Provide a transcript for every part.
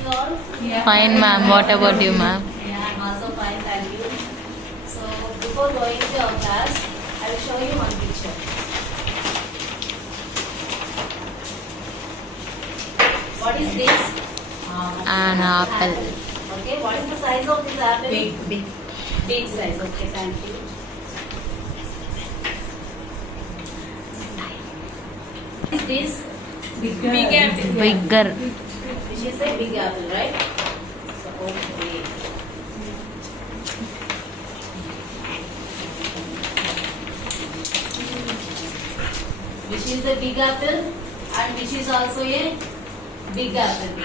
you all? Yeah. Fine, ma'am. What about you, ma'am? Yeah, I'm also fine, thank you. So, before going to our class, I will show you one picture. What is this? An apple. Okay, what is the size of this apple? Big. Big size, okay, thank you. What is this? Big apple. Bigger. Which is a big apple, right? So, okay. Which is a big apple and which is also a big apple.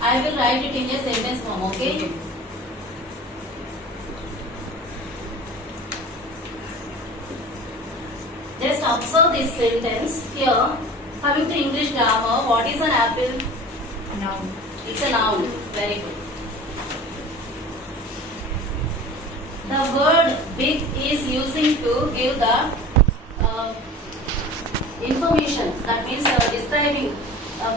I will write it in a sentence form, okay? Just observe this sentence here. Coming to English grammar, what is an apple? Noun. It's a noun. Very good. The word big is using to give the information. That means describing.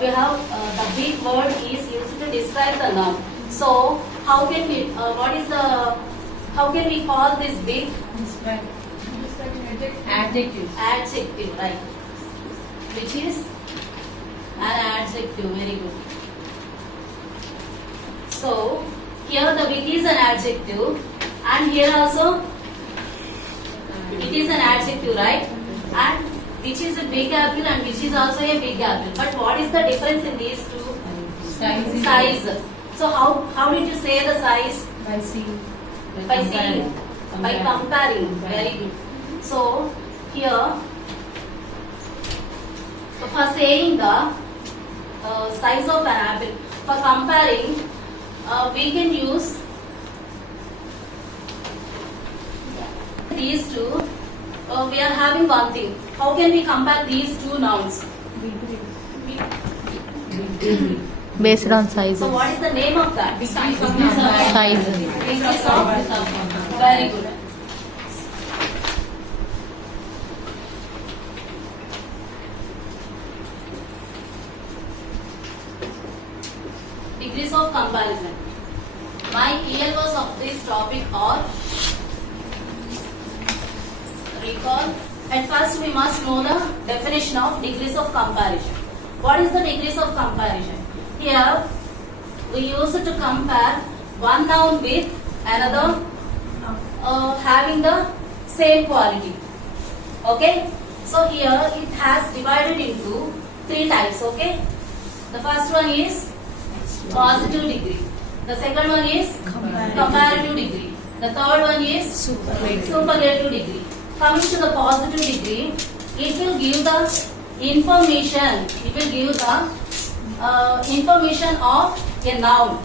We have the big word is used to describe the noun. So how can we? How can we call this big? Describe. Adjective. Adjective, right? Which is an adjective. Very good. So here the big is an adjective, and here also it is an adjective, right? And which is a big apple and which is also a big apple. But what is the difference in these two? Size. Size. So how did you say the size? By seeing. By seeing, by comparing. Very good. So here, for saying the size of an apple, for comparing, we can use these two. We are having one thing. How can we compare these two nouns? Based on size. So what is the name of that? Size. Increase of. Very good. Degrees of comparison. My keywords of this topic are recall. At first we must know the definition of degrees of comparison. What is the degrees of comparison? Here we use it to compare one noun with another having the same quality. Okay? So here it has divided into three types. Okay? The first one is positive degree. The second one is comparative degree. The third one is superlative degree. Coming to the positive degree, it will give the information. It will give the information of a noun.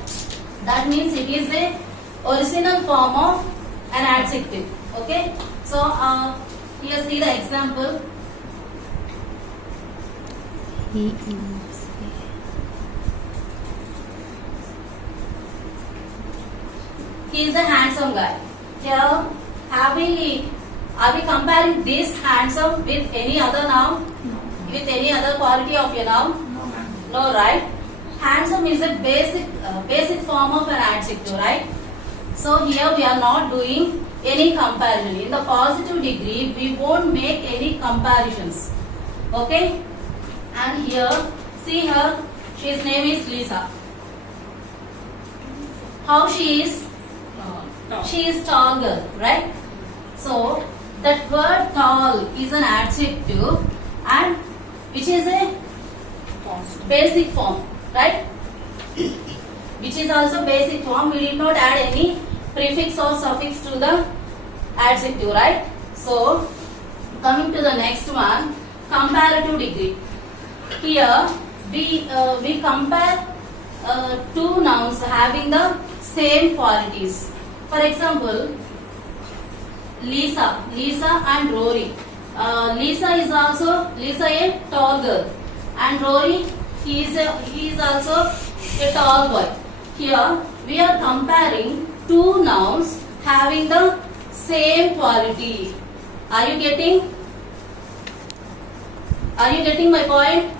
That means it is a original form of an adjective. Okay. So here see the example. He is. He is a handsome guy. Here, are we comparing this handsome with any other noun? With any other quality of a noun? No, right? Handsome is a basic form of an adjective, right? So here we are not doing any comparison. In the positive degree, we won't make any comparisons. Okay? And here, see her. His name is Lisa. How she is? She is tall girl, right? So that word tall is an adjective and which is a basic form, right? Which is also basic form. We did not add any prefix or suffix to the adjective, right? So coming to the next one, comparative degree. Here we compare two nouns having the same qualities. For example, Lisa and Rory. Lisa is a tall girl, and Rory he is also a tall boy. Here we are comparing two nouns having the same quality. Are you getting my point?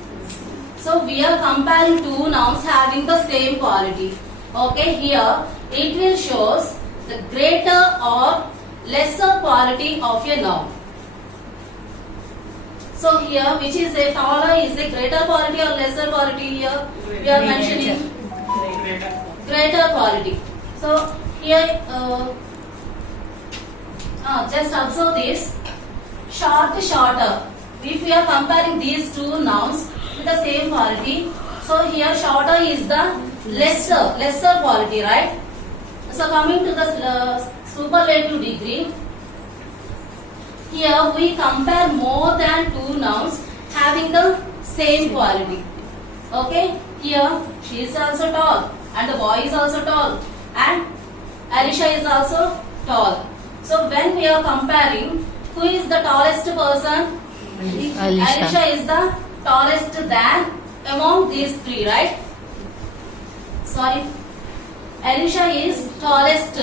So we are comparing two nouns having the same quality. Okay, here it will shows the greater or lesser quality of a noun. So here, which is a taller is a greater quality or lesser quality here? We are mentioning greater quality. So here, just observe this. Short, shorter. If we are comparing these two nouns with the same quality, so here shorter is the lesser quality, right? So coming to the superlative degree, here we compare more than two nouns having the same quality. Okay, here she is also tall and the boy is also tall and Alicia is also tall. So when we are comparing, who is the tallest person? Alicia is the tallest than among these three, right? Sorry, Alicia is tallest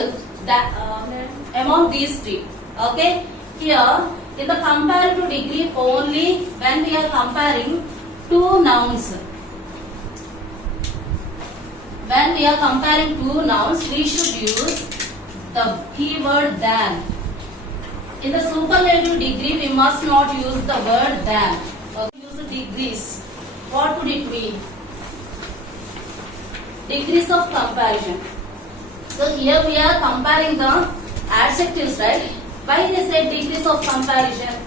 among these three. Okay, here in the comparative degree only when we are comparing two nouns. When we are comparing two nouns, we should use the keyword than. In the superlative degree, we must not use the word than. Okay. Use the degrees. What would it mean? Degrees of comparison. So here we are comparing the adjectives, right? Why they say degrees of comparison?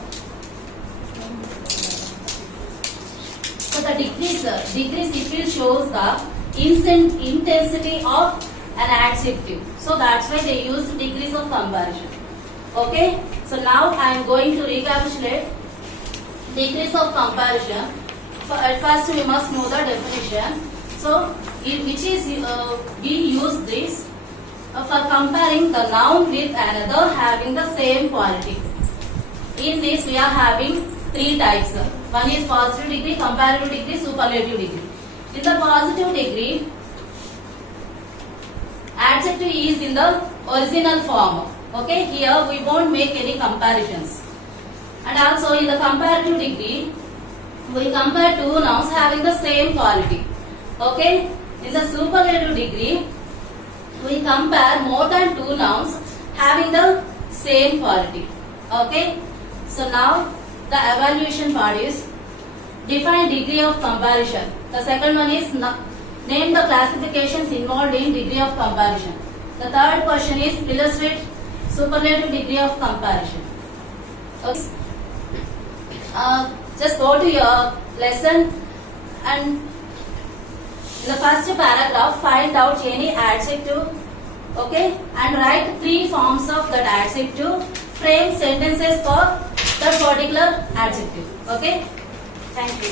So the degrees it will shows the intensity of an adjective. So that's why they use degrees of comparison. Okay. So now I am going to recapitulate degrees of comparison. So at first we must know the definition. So which is we use this for comparing the noun with another having the same quality. In this we are having three types. One is positive degree, comparative degree, superlative degree. In the positive degree, adjective is in the original form. Okay, here we won't make any comparisons. And also in the comparative degree, we compare two nouns having the same quality. Okay, in the superlative degree, we compare more than two nouns having the same quality. Okay, so now the evaluation part is define degree of comparison. The second one is name the classifications involved in degree of comparison. The third question is illustrate superlative degree of comparison. Okay. Just go to your lesson and in the first paragraph find out any adjective, okay, and write three forms of that adjective. Frame sentences for that particular adjective. Okay. Thank you.